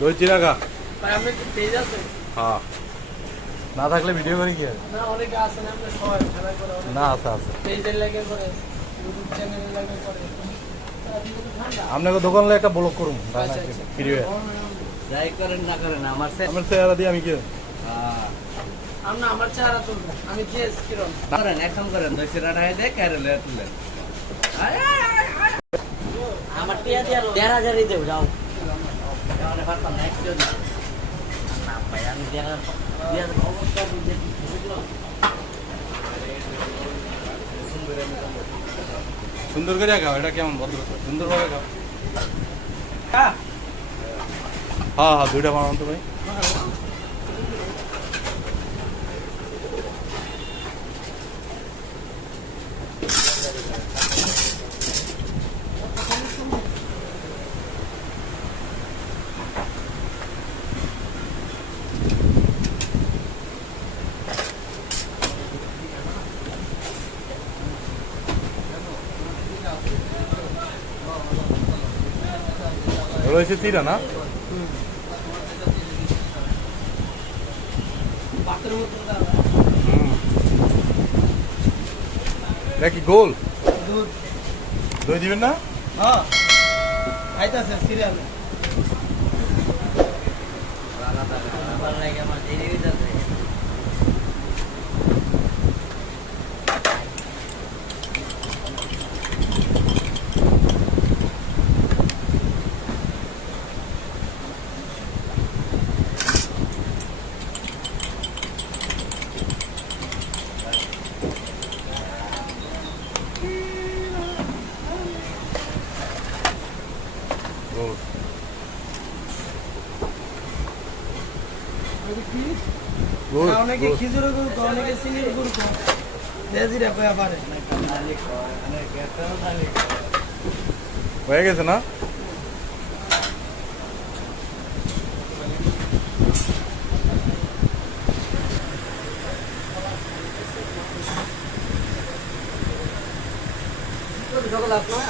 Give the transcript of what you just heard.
দই কি পেজ আছে হ্যাঁ। না থাকলে ভিডিও করি কি না অনেকে আছেন আপনি সবাই খেলা করে না আছে আছে। পেজের লাগে করে ইউটিউব চ্যানেলের লাগে করে। ঠান্ডা আপনাকে দোকানে একটা ব্লক করুন আচ্ছা, আচ্ছা। ভিডিও। যাই করেন না করেন আমার আমার চেহারা দিয়ে আমি কি হ্যাঁ। আমরা আমার চেহারা তুলবো। আমি জিএস কিরণ করেন এখন করেন দই চিরাটা যায় ক্যারেলে তুলেন। দিয়ে দেড় হাজারই দেব সুন্দর করে খাও এটা কেমন ভদ্র সুন্দরভাবে খাও হ্যাঁ হ্যাঁ দুইটা বানান তো ভাই। হচ্ছে চিরা না বাতের মতো দাদা হুম। এটা কি গোল? দুধ দই দিবেন না? হ্যাঁ। সিরিয়ালে। গোল অনেকে। খিচুড়ি গুড় অনেকে চিনির গুড়। লেজিরা কয়া পারে হয়ে গেছে না সকল আপনার